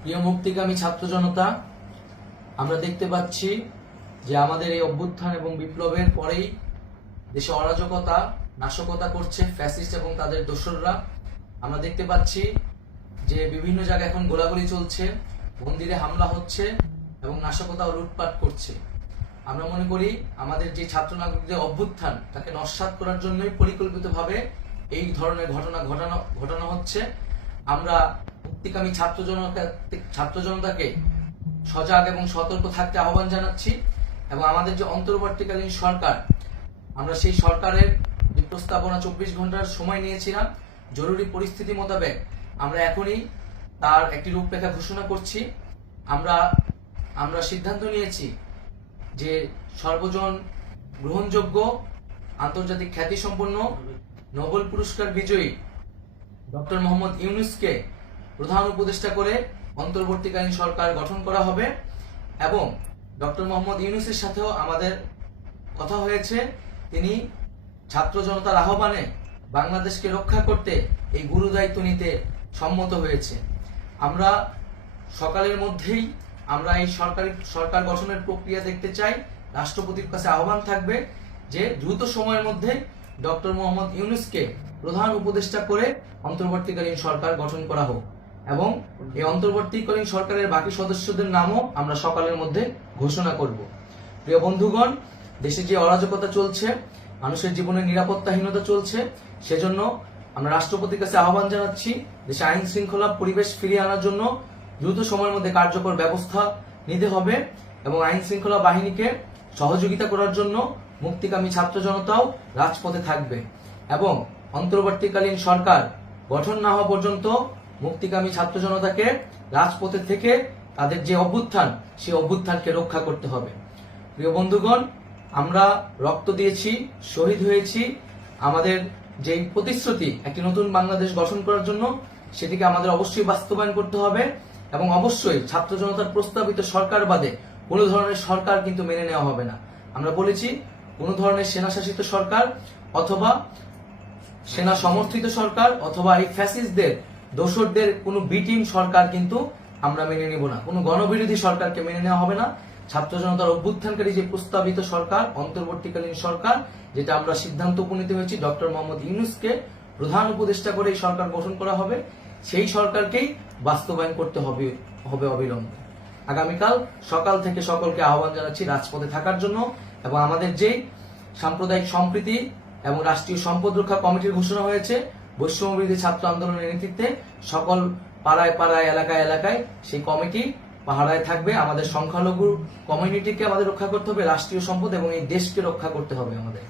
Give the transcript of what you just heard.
প্রিয় মুক্তিকামী ছাত্র জনতা, আমরা দেখতে পাচ্ছি যে আমাদের এই অভ্যুত্থান এবং বিপ্লবের পরেই দেশে অরাজকতা নাশকতা করছে ফ্যাসিস্ট এবং তাদের দোসররা। আমরা দেখতে পাচ্ছি যে বিভিন্ন জায়গায় এখন গোলাগুলি চলছে, মন্দিরে হামলা হচ্ছে এবং নাশকতা ও লুটপাট করছে। আমরা মনে করি আমাদের যে ছাত্র নাগরিকদের অভ্যুত্থান তাকে নস্যাৎ করার জন্যই পরিকল্পিতভাবে এই ধরনের ঘটনা হচ্ছে। আমরা মুক্তিকামী ছাত্র জনতাকে সজাগ এবং সতর্ক থাকতে আহ্বান জানাচ্ছি এবং আমাদের যে অন্তর্বর্তীকালীন সরকার, আমরা সেই সরকারের যে প্রস্তাবনা 24 ঘন্টার সময় নিয়েছিলাম, জরুরি পরিস্থিতি মোতাবেক আমরা এখনই তার একটি রূপরেখা ঘোষণা করছি। আমরা সিদ্ধান্ত নিয়েছি যে সর্বজন গ্রহণযোগ্য আন্তর্জাতিক খ্যাতিসম্পন্ন নোবেল পুরস্কার বিজয়ী ডক্টর মোহাম্মদ ইউনূসকে প্রধান উপদেষ্টা করে অন্তর্বর্তীকালীন সরকার গঠন করা হবে এবং ডক্টর মোহাম্মদ ইউনূসের সাথেও আমাদের কথা হয়েছে। তিনি ছাত্র জনতার আহ্বানে বাংলাদেশকে রক্ষা করতে এই গুরু দায়িত্ব নিতে সম্মত হয়েছে। আমরা সকালের মধ্যেই আমরা এই সরকার গঠনের প্রক্রিয়া দেখতে চাই। রাষ্ট্রপতির কাছে আহ্বান থাকবে যে দ্রুত সময়ের মধ্যে ডক্টর মোহাম্মদ ইউনূসকে প্রধান উপদেষ্টা করে অন্তর্বর্তীকালীন সরকার গঠন করা হোক এবং এই অন্তর্বর্তীকালীন সরকারের বাকি সদস্যদের নামও আমরা সকালের মধ্যে ঘোষণা করব। প্রিয় বন্ধুগণ, দেশে যে অরাজকতা চলছে, মানুষের জীবনের নিরাপত্তাহীনতা চলছে, সেজন্য আমরা রাষ্ট্রপতির কাছে আহ্বান জানাচ্ছি দেশে আইন শৃঙ্খলা পরিবেশ ফিরিয়ে আনার জন্য দ্রুত সময়ের মধ্যে কার্যকর ব্যবস্থা নিতে হবে এবং আইন শৃঙ্খলা বাহিনীকে সহযোগিতা করার জন্য মুক্তিকামী ছাত্র জনতাও রাজপথে থাকবে এবং অন্তর্বর্তীকালীন সরকার গঠন না হওয়া পর্যন্ত মুক্তিকামী ছাত্র জনতাকে রাজপথে থেকে তাদের যে অভ্যুত্থান, সেই অভ্যুত্থানকে রক্ষা করতে হবে। প্রিয় বন্ধুগণ, আমরা রক্ত দিয়েছি, শহীদ হয়েছি। আমাদের যে প্রতিশ্রুতি একটি নতুন বাংলাদেশ গঠন করার জন্য, সেটিকে আমাদের অবশ্যই বাস্তবায়ন করতে হবে এবং অবশ্যই ছাত্র জনতার প্রস্তাবিত সরকার বাদে কোনো ধরনের সরকার কিন্তু মেনে নেওয়া হবে না। আমরা বলেছি কোনো ধরনের সেনা শাসিত সরকার অথবা সেনা সমর্থিত সরকার অথবা এই ফ্যাসিস্টদের দোসরদের কোনো বিটিম সরকার কিন্তু আমরা মেনে নেব না। কোনো গণবিরোধী সরকারকে মেনে নেওয়া হবে না। ছাত্র জনতার অভ্যুত্থানকারী যে প্রস্তাবিত সরকার, অন্তর্বর্তীকালীন সরকার, যেটা আমরা সিদ্ধান্ত উপনীত হয়েছি ডক্টর মোহাম্মদ ইউনূসকে প্রধান উপদেষ্টা করে এই সরকার গঠন করা হবে, সেই সরকারকেই বাস্তবায়ন করতে হবে অবিলম্বে। আগামীকাল সকাল থেকে সকলকে আহ্বান জানাচ্ছি রাজপথে থাকার জন্য এবং আমাদের যে সাম্প্রদায়িক সম্প্রীতি এবং রাষ্ট্রীয় সম্পদ রক্ষা কমিটির ঘোষণা হয়েছে বৈষম্যবিরোধী ছাত্র আন্দোলনের নেতৃত্বে, সকল পাড়ায় পাড়ায় এলাকায় এলাকায় সেই কমিটি পাহারায় থাকবে। আমাদের সংখ্যালঘু কমিউনিটিকে আমাদের রক্ষা করতে হবে, রাষ্ট্রীয় সম্পদ এবং এই দেশকে রক্ষা করতে হবে আমাদের।